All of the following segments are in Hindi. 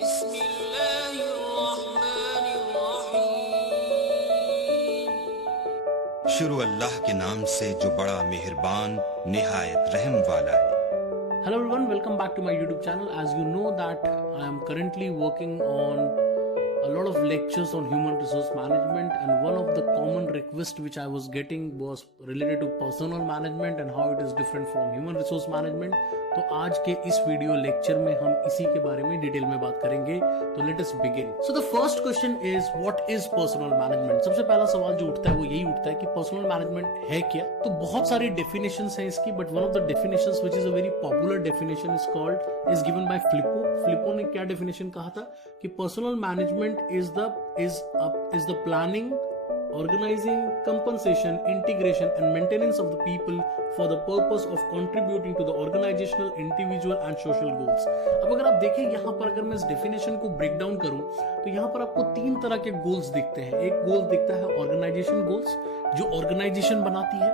शुरू अल्लाह के नाम से जो बड़ा मेहरबान निहायत रहम वाला है। Hello everyone, welcome back to my YouTube channel. As you know that I am currently working on a lot of lectures on human resource management, and one of the common requests which I was getting was related to personal management and how it is different from human resource management. तो आज के इस वीडियो लेक्चर में हम इसी के बारे में डिटेल में बात करेंगे। तो let us begin. So the first question is what is personal management. सबसे पहला सवाल जो उठता है वो यही उठता है कि पर्सनल मैनेजमेंट है क्या। तो बहुत सारी डेफिनेशंस हैं इसकी, but the definitions which is a very popular definition is given by Flippo ने क्या डेफिनेशन कहा था कि personal management is the planning, organizing, compensation, integration and maintenance of the people for the purpose of contributing to the organizational, individual and social goals. अब अगर आप देखें यहाँ पर, अगर मैं इस डेफिनेशन को ब्रेक डाउन करूं तो यहाँ पर आपको तीन तरह के गोल्स दिखते हैं। एक गोल दिखता है ऑर्गेनाइजेशन गोल्स, जो ऑर्गेनाइजेशन बनाती है।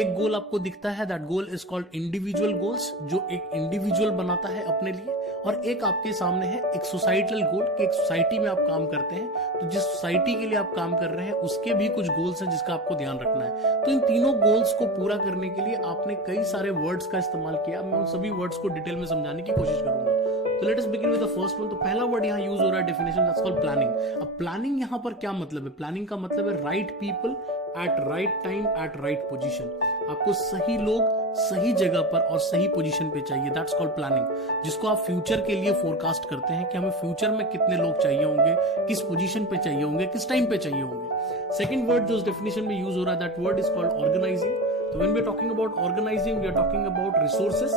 एक गोल आपको दिखता है, that goal is called individual goals, जो एक इंडिविजुअल बनाता है अपने लिए। और एक आपके सामने है एक सोसाइटल गोल, कि एक सोसाइटी में आप काम करते हैं, तो जिस सोसाइटी के लिए आप काम कर रहे हैं उसके भी कुछ गोल्स हैं जिसका आपको ध्यान रखना है। तो इन तीनों गोल्स को पूरा करने के लिए आपने कई सारे वर्ड्स का इस्तेमाल किया। मैं उन सभी वर्ड्स को डिटेल में समझाने की कोशिश करूंगा। तो let us begin with the first one. तो पहला वर्ड यहाँ यूज हो रहा है डेफिनेशन, दैट्स कॉल्ड प्लानिंग। अब प्लानिंग यहाँ पर क्या मतलब है? प्लानिंग का मतलब है right people at right time at right position. आपको सही लोग सही जगह पर और सही पोजीशन पे चाहिए, दैट्स कॉल्ड प्लानिंग। जिसको आप फ्यूचर के लिए फोरकास्ट करते हैं कि हमें फ्यूचर में कितने लोग चाहिए होंगे, किस पोजीशन पे चाहिए होंगे, किस टाइम पे चाहिए होंगे। सेकंड वर्ड जो इस डेफिनेशन में यूज हो रहा है, that word is called organizing. तो when we are talking about organizing, we are talking about resources.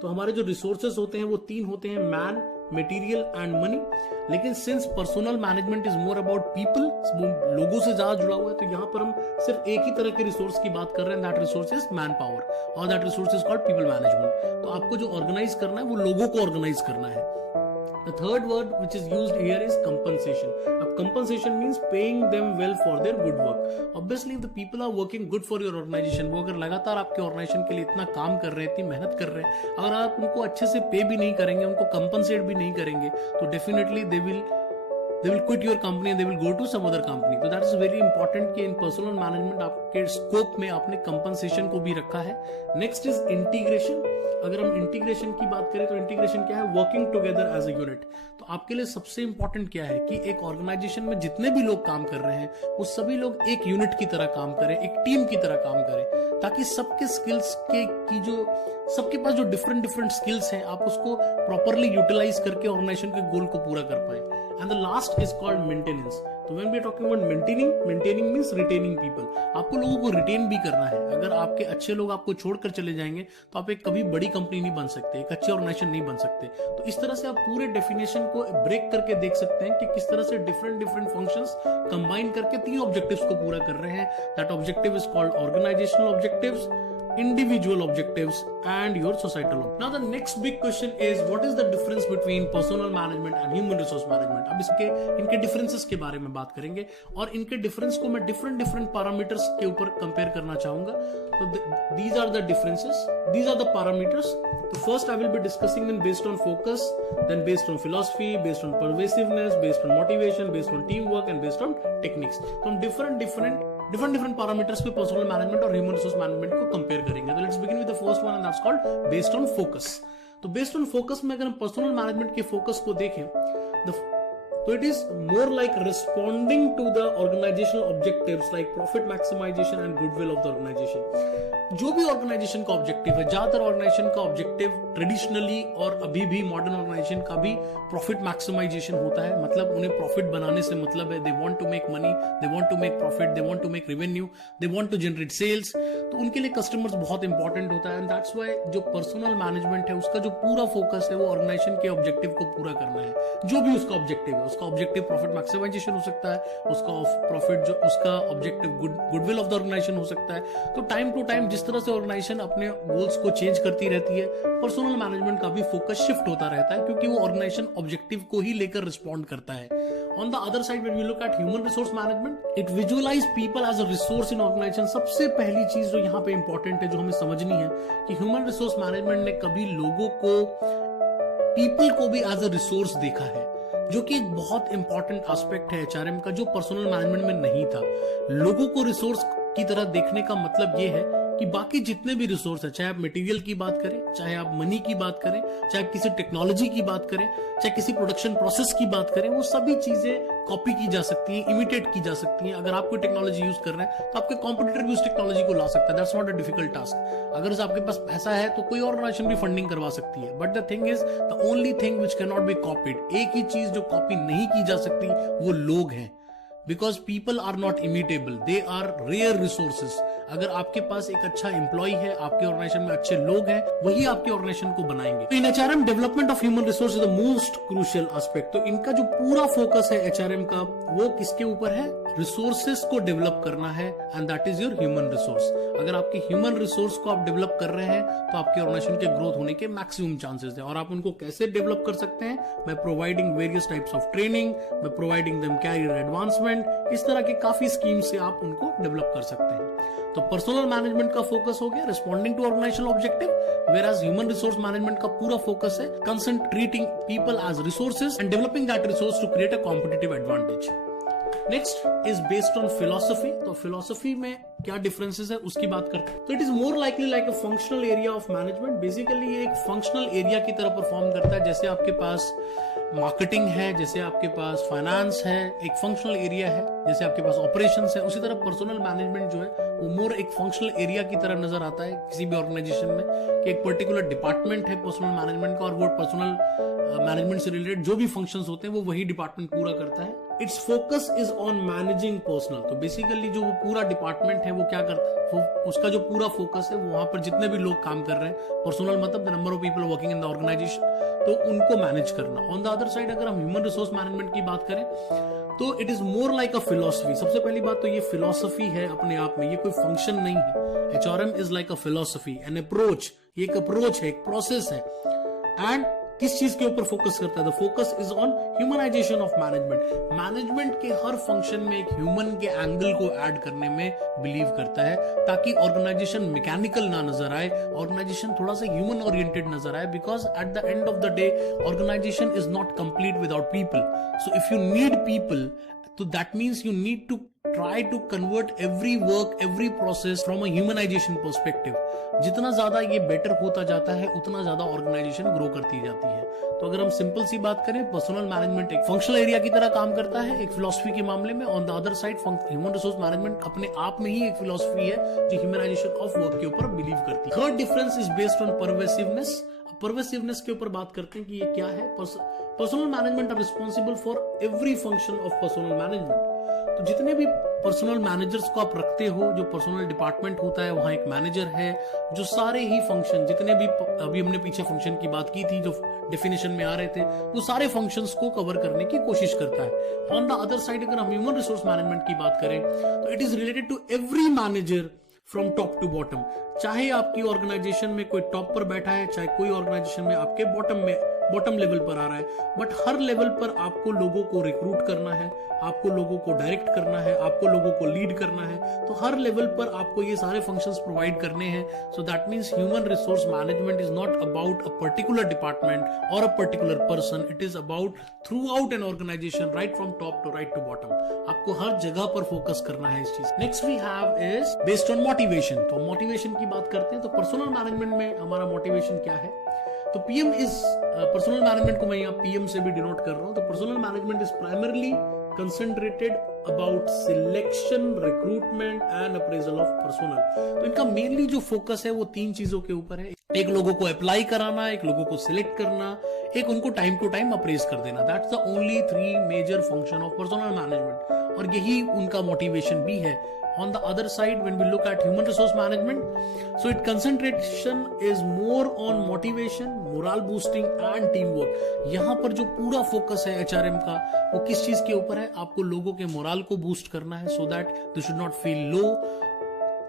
तो हमारे जो रिसोर्सेज होते हैं वो तीन होते हैं, मैन, मटेरियल एंड मनी। लेकिन since personal management is more about people, लोगों से ज्यादा जुड़ा हुआ है, तो यहां पर हम सिर्फ एक ही तरह के रिसोर्स की बात कर रहे हैं, that resource is man power और that resource is called people management. तो आपको जो ऑर्गेनाइज करना है वो लोगों को ऑर्गेनाइज करना है। The third word which is used here is compensation. अब compensation means paying them well for their good work. Obviously, if the people are working good for your organization, वो अगर लगातार आपके ऑर्गेनाइजेशन के लिए इतना काम कर रहे हैं, इतनी मेहनत कर रहे हैं, अगर आप उनको अच्छे से पे भी नहीं करेंगे, उनको कंपनसेट भी नहीं करेंगे, तो definitely they will quit your company and they will go to some other company. तो that is very important कि in personal management आपके स्कोप में आपने कंपनसेशन को भी रखा है। Next is integration. अगर हम इंटीग्रेशन की बात करें तो इंटीग्रेशन क्या है? Working together as a unit. तो आपके लिए सबसे इंपॉर्टेंट क्या है कि एक ऑर्गेनाइजेशन में जितने भी लोग काम कर रहे हैं वो सभी लोग एक यूनिट की तरह काम करें, एक टीम की तरह काम करें, ताकि सबके स्किल्स सबके पास जो डिफरेंट स्किल्स हैं आप उसको प्रॉपरली यूटिलाइज करके ऑर्गेनाइजेशन के गोल को पूरा कर पाए। And the last is called maintenance. तो when we are talking about maintaining means retaining people. आपको लोगों को रिटेन भी करना है। अगर आपके अच्छे लोग आपको छोड़कर चले जाएंगे तो आप एक कभी बड़ी कंपनी नहीं बन सकते, एक अच्छी ऑर्गेनाइजेशन नहीं बन सकते। तो इस तरह से आप पूरे डेफिनेशन को ब्रेक करके देख सकते हैं कि किस तरह से डिफरेंट फंक्शंस कंबाइन करके तीन ऑब्जेक्टिव्स को पूरा कर रहे हैं। That objective is called organisational objectives, individual objectives and your societal objectives. Now the next big question is what is the difference between personal management and human resource management? अब इनके डिफरेंसेस के बारे में बात करेंगे और इनके डिफरेंस को मैं डिफरेंट पैरामीटर्स के ऊपर कंपेयर करना चाहूंगा। तो these are the differences, these are the parameters. So first I will be discussing them based on focus, then based on philosophy, based on pervasiveness, based on motivation, based on teamwork and based on techniques. तो हम different पैरामीटर्स पे पर्सनल मैनेजमेंट और ह्यूमन रिसोर्स मैनेजमेंट को कंपेयर करेंगे। तो let's begin with the first one and that's called based on focus. तो बेस्ड ऑन फोकस में अगर हम पर्सनल मैनेजमेंट के फोकस को देखें तो it is more like responding to the organisational objectives like profit maximisation and goodwill of the organisation. जो भी ऑर्गेनाइजेशन का ऑब्जेक्टिव है, ज्यादातर ऑर्गेनाइजेशन का ऑब्जेक्टिव ट्रेडिशनली और अभी भी मॉडर्न ऑर्गेनाइजेशन का भी प्रॉफिट मैक्सिमाइजेशन होता है। मतलब उन्हें प्रॉफिट बनाने से मतलब है, they want to make money, they want to make profit, they want to make revenue, they want to generate sales. तो उनके लिए कस्टमर्स बहुत इंपॉर्टेंट होता है एंड दैट्स व्हाई जो पर्सनल मैनेजमेंट है उसका जो पूरा फोकस है वो ऑर्गेनाइजेशन के ऑब्जेक्टिव को पूरा करना है। जो भी उसका ऑब्जेक्टिव है, उसका ऑब्जेक्टिव प्रॉफिट मैक्सिमाइजेशन हो सकता है, उसका objective goodwill of the organisation हो सकता है। तो टाइम टू टाइम जिस तरह से ऑर्गेनाइजेशन अपने गोल्स को चेंज करती रहती है, पर्सनल मैनेजमेंट का भी फोकस शिफ्ट होता रहता है, क्योंकि वो ऑर्गेनाइजेशन ऑब्जेक्टिव को ही लेकर रिस्पॉन्ड करता है। On the other side, when we look at human resource management, it visualize people as a resource in organization. सबसे पहली चीज जो यहाँ पे इंपॉर्टेंट है, जो हमें समझनी है कि ह्यूमन रिसोर्स मैनेजमेंट ने कभी लोगों को, पीपल को भी एज अ रिसोर्स देखा है। जो कि एक बहुत इंपॉर्टेंट एस्पेक्ट है एचआरएम का, जो पर्सनल मैनेजमेंट में नहीं था। लोगों को रिसोर्स की तरह देखने का मतलब ये है कि बाकी जितने भी रिसोर्स है, चाहे आप मटेरियल की बात करें, चाहे आप मनी की बात करें, चाहे आप किसी टेक्नोलॉजी की बात करें, चाहे किसी प्रोडक्शन प्रोसेस की बात करें, वो सभी चीजें कॉपी की जा सकती हैं, इमिटेट की जा सकती हैं। अगर आप कोई टेक्नोलॉजी यूज कर रहे हैं तो आपके कॉम्पिटिटर भी उस टेक्नोलॉजी को ला सकता है। That's not a difficult task. अगर आपके पास पैसा है तो कोई ऑर्गेनाइजेशन भी फंडिंग करवा सकती है। But the thing is, the only thing which can not be copied, एक ही चीज जो कॉपी नहीं की जा सकती वो लोग हैं। Because people are not imitable, they are rare resources. अगर आपके पास एक अच्छा एम्प्लॉय है, आपके ऑर्गेनाइजेशन में अच्छे लोग हैं, वही आपके ऑर्गेनाइजेशन को बनाएंगे। In HRM development of human resource is the most crucial aspect. तो इनका जो पूरा फोकस है एचआरएम का, वो किसके ऊपर है? रिसोर्सेस को डेवलप करना है, and that is your human resource. अगर आपके ह्यूमन रिसोर्स को आप डेवलप कर रहे हैं तो आपके ऑर्गेनाइजेशन के ग्रोथ होने के मैक्सिमम चांसेस हैं। और आप उनको कैसे डेवलप कर सकते हैं? By providing various types of training, by providing them career advancement. इस तरह के काफी स्कीम से आप उनको डेवलप कर सकते हैं। तो पर्सनल मैनेजमेंट का फोकस हो गया responding to organisational objective, whereas human resource management का पूरा फोकस है concentrating people as resources and developing that resource to create a competitive advantage. Next is based on philosophy. तो फिलोसफी में क्या डिफरेंसेस है उसकी बात करते हैं। तो it is more likely like a functional area of management. Basically ये एक फंक्शनल एरिया की तरह परफॉर्म करता है। जैसे आपके पास मार्केटिंग है, जैसे आपके पास फाइनेंस है, एक फंक्शनल एरिया है। जैसे आपके पास ऑपरेशंस है, उसी तरह पर्सनल मैनेजमेंट जो है वो मोर एक फंक्शनल एरिया की तरह नजर आता है किसी भी ऑर्गेनाइजेशन में, कि एक पर्टिकुलर डिपार्टमेंट है पर्सनल मैनेजमेंट का, और वो पर्सनल मैनेजमेंट से रिलेटेड जो भी फंक्शंस होते हैं वो वही डिपार्टमेंट पूरा करता है। It's focus is on managing personal. तो बेसिकली जो वो पूरा डिपार्टमेंट है वो क्या करता है, वो उसका जो पूरा फोकस है वो वहां पर जितने भी लोग काम कर रहे हैं, पर्सनल मतलब the number of people working in the organisation, तो उनको मैनेज करना। ऑन द अदर साइड अगर हम ह्यूमन रिसोर्स मैनेजमेंट की बात करें तो it is more like a philosophy. सबसे पहली बात तो ये फिलोसफी है अपने आप में, ये कोई फंक्शन नहीं है। HRM is like a philosophy, an approach. ये एक अप्रोच है, एक प्रोसेस है। एंड किस चीज के ऊपर फोकस करता है? The focus is on humanisation of management. Management के हर फंक्शन में एक ह्यूमन के एंगल को ऐड करने में बिलीव करता है, ताकि ऑर्गेनाइजेशन मैकेनिकल ना नजर आए, ऑर्गेनाइजेशन थोड़ा सा ह्यूमन ओरिएंटेड नजर आए। Because at the end of the day organization is not complete without people. So if you need people, तो that means you need to try to convert every work, every process from a humanization perspective. जितना ज्यादा ये बेटर होता जाता है उतना ज्यादा ऑर्गेनाइजेशन ग्रो करती जाती है। तो अगर हम सिंपल सी बात करें, पर्सनल मैनेजमेंट एक फंक्शनल एरिया की तरह काम करता है एक फिलोसफी के मामले में। On the other side human resource management अपने आप में ही एक फिलोसफी है जो ह्यूमनाइजेशन ऑफ वर्क के ऊपर बिलीव करती है। Third difference is based on pervasiveness. Pervasiveness के ऊपर बात करते हैं कि ये क्या है। Personal management are responsible for every function of personal management. तो जितने भी पर्सनल मैनेजर्स को आप रखते हो, जो पर्सनल डिपार्टमेंट होता है वहां एक मैनेजर है जो सारे ही फंक्शन, जितने भी अभी हमने पीछे फंक्शन की बात की थी जो डेफिनेशन में आ रहे थे, वो सारे फंक्शंस को कवर करने की कोशिश करता है। ऑन द अदर साइड अगर हम ह्यूमन रिसोर्स मैनेजमेंट की बात करें तो it is related to every manager from top to bottom. चाहे आपकी ऑर्गेनाइजेशन में कोई टॉप पर बैठा है, चाहे कोई ऑर्गेनाइजेशन में आपके बॉटम लेवल पर आ रहा है, बट हर लेवल पर आपको लोगों को रिक्रूट करना है, आपको लोगों को डायरेक्ट करना है, आपको लोगों को लीड करना है। तो हर लेवल पर आपको ये सारे फंक्शंस प्रोवाइड करने हैं। So that means human resource management is not about a particular department और a particular person, it is about throughout an organization, right from top to right to bottom. आपको हर जगह पर फोकस करना है इस चीज। Next we have is based on motivation. तो मोटिवेशन की बात करते हैं तो पर्सनल मैनेजमेंट में हमारा मोटिवेशन क्या है? तो पीएम इज पर्सनल मैनेजमेंट को मैं यहाँ पीएम से भी डिनोट कर रहा हूं। तो personal management is primarily concentrated about selection, recruitment and appraisal of personal. तो इनका मेनली जो फोकस है वो तीन चीजों के ऊपर है। एक लोगों को अप्लाई कराना, एक लोगों को सिलेक्ट करना, एक उनको टाइम टू टाइम अप्रेज कर देना। That's the only three major function of personal management, और यही उनका मोटिवेशन भी है। On the other side, when we look at human resource management, so its concentration is more on motivation, morale boosting and teamwork. यहाँ पर जो पूरा फोकस है HRM का वो किस चीज के ऊपर है? आपको लोगों के मोरल को बूस्ट करना है so that they should not feel low.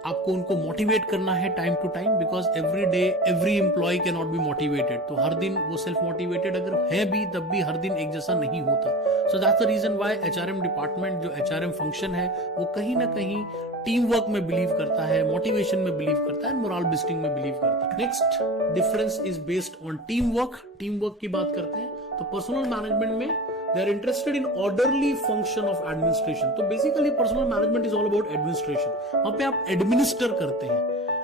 आपको उनको मोटिवेट करना है time to time, because every day every employee can not be motivated. तो हर दिन वो सेल्फ मोटिवेटेड अगर है भी तब भी हर दिन एक जैसा नहीं होता। So that's the reason why HRM department, जो एचआरएम फंक्शन है, वो कहीं ना कहीं टीम वर्क में बिलीव करता है, मोटिवेशन में बिलीव करता है, मोरल बूस्टिंग में बिलीव करता है। Next difference is based on team work. Team work की बात करते हैं तो पर्सनल मैनेजमेंट में they are interested in orderly function of administration. तो basically personal management is all about administration. वहां पे आप administer करते हैं,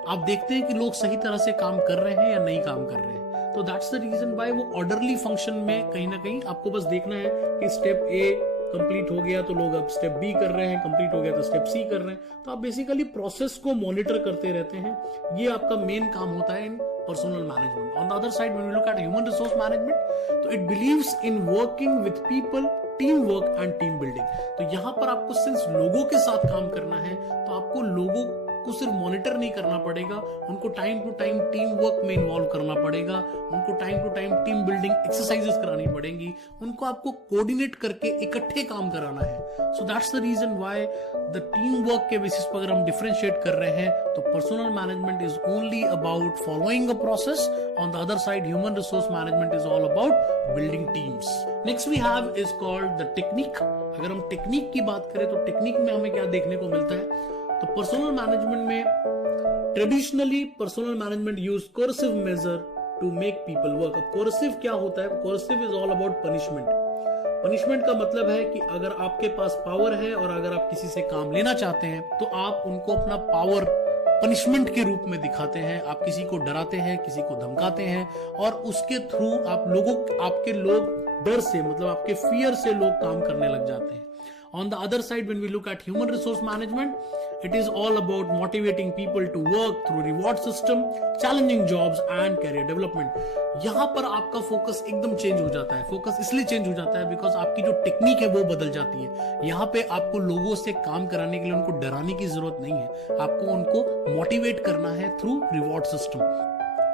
आप देखते हैं कि लोग सही तरह से काम कर रहे हैं या नहीं काम कर रहे हैं. तो that's the reason why वो orderly function में कहीं ना कहीं आपको बस देखना है कि स्टेप ए कंप्लीट हो गया तो लोग अब स्टेप बी कर रहे हैं, कंप्लीट हो गया तो स्टेप सी कर रहे हैं. तो आप बेसिकली प्रोसेस को मॉनिटर करते रहते हैं. ये आपका मेन काम होता है in personal management. On the other side when we look at human resource management, तो it believes in working with people, team work and team building. तो यहां पर आपको सिंस लोगों के साथ काम करना है तो आपको लोगों को सिर्फ मॉनिटर नहीं करना पड़ेगा, उनको time to time team work में इन्वॉल्व करना पड़ेगा, उनको time to time team building exercises करानी पड़ेंगी, उनको आपको कोऑर्डिनेट करके इकट्ठे काम कराना है. So that's the reason why the team work के बेसिस पर अगर हम डिफरेंशिएट कर रहे हैं तो personal management is only about following a process. On the other side human resource management is all about building teams. Next we have is called the technique. अगर हम टेक्निक की बात करें तो टेक्निक में हमें क्या देखने को मिलता है, तो पर्सनल मैनेजमेंट में traditionally personal management use coercive measure to make people work. अब कोर्सिव क्या होता है? Coercive is all about punishment. Punishment का मतलब है कि अगर आपके पास पावर है और अगर आप किसी से काम लेना चाहते हैं तो आप उनको अपना पावर पनिशमेंट के रूप में दिखाते हैं. आप किसी को डराते हैं, किसी को धमकाते हैं और उसके थ्रू आपके लोग डर से, मतलब आपके फियर से लोग काम करने लग जाते हैं. On the other side, when we look at human resource management, it is all about motivating people to work through reward system, challenging jobs and career development. यहां पर आपका फोकस एकदम चेंज हो जाता है. फोकस इसलिए चेंज हो जाता है बिकॉज आपकी जो टेक्निक है वो बदल जाती है. यहां पे आपको लोगों से काम कराने के लिए उनको डराने की जरूरत नहीं है, आपको उनको मोटिवेट करना है थ्रू रिवॉर्ड सिस्टम.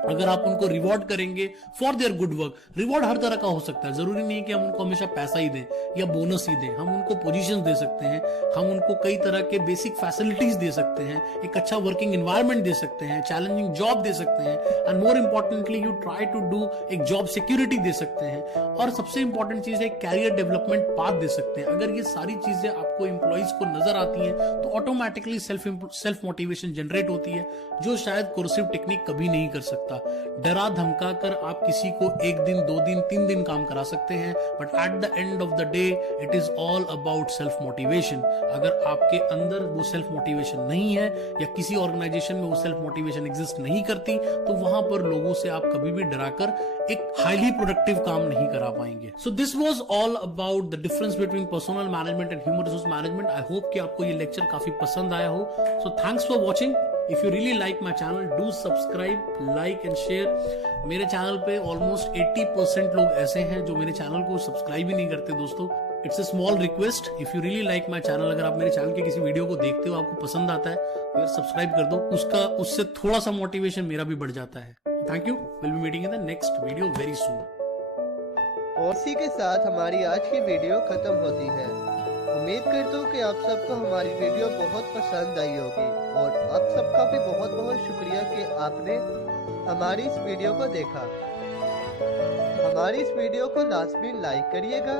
अगर आप उनको रिवॉर्ड करेंगे for their good work, reward हर तरह का हो सकता है. जरूरी नहीं है कि हम उनको हमेशा पैसा ही दें या बोनस ही दें. हम उनको पोजीशन दे सकते हैं, हम उनको कई तरह के बेसिक फैसिलिटीज दे सकते हैं, एक अच्छा वर्किंग एनवायरनमेंट दे सकते हैं, चैलेंजिंग जॉब दे सकते हैं, and more importantly you try to do एक जॉब सिक्योरिटी दे सकते हैं. और सबसे इंपॉर्टेंट चीज है कैरियर डेवलपमेंट पाथ दे सकते हैं. अगर ये सारी चीजें आपको एम्प्लॉइज को नजर आती हैं तो ऑटोमेटिकली सेल्फ मोटिवेशन जनरेट होती है, जो शायद कोर्सिव टेक्निक कभी नहीं कर सकता. डरा धमका कर आप किसी को 1 दिन 2 दिन 3 दिन काम करा सकते हैं, but at the end of the day it is all about self motivation. अगर आपके अंदर वो सेल्फ मोटिवेशन नहीं है या किसी ऑर्गेनाइजेशन में वो सेल्फ मोटिवेशन एग्जिस्ट नहीं करती तो वहां पर लोगों से आप कभी भी डराकर एक हाईली प्रोडक्टिव काम नहीं करा पाएंगे. So this was all about the difference between personal management and human resource management. I hope कि आपको ये लेक्चर काफी पसंद आया हो. So thanks for watching. If you really like my channel, do subscribe, like and share. मेरे चैनल पे ऑलमोस्ट 80% लोग ऐसे हैं जो मेरे चैनल को सब्सक्राइब ही नहीं करते दोस्तों. It's a small request. If you really like my channel, अगर आप मेरे चैनल के किसी वीडियो को देखते हो, आपको पसंद आता है तो यार सब्सक्राइब कर दो. उससे थोड़ा सा मोटिवेशन मेरा भी बढ़ जाता है. Thank you. Will be meeting in the next video very soon. और इसी के साथ हमारी आज की वीडियो खत्म होती है. उम्मीद करता हूँ कि आप सबको हमारी वीडियो बहुत पसंद आई होगी और आप सबका भी बहुत बहुत शुक्रिया कि आपने हमारी इस वीडियो को देखा. हमारी इस वीडियो को लाजमी लाइक करिएगा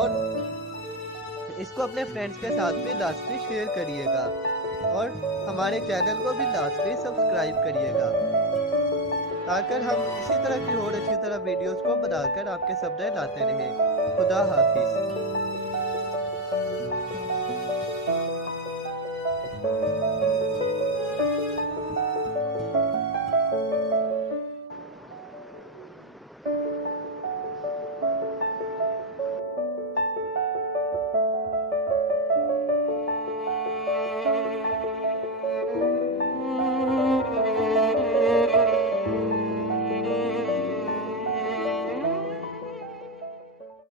और इसको अपने फ्रेंड्स के साथ भी लाजमी शेयर करिएगा और हमारे चैनल को भी लाजमी सब्सक्राइब करिएगा ताकि हम इसी तरह की और अच्छी तरह वीडियोस को बनाकर आपके सामने लाते रहें. खुदा हाफिज.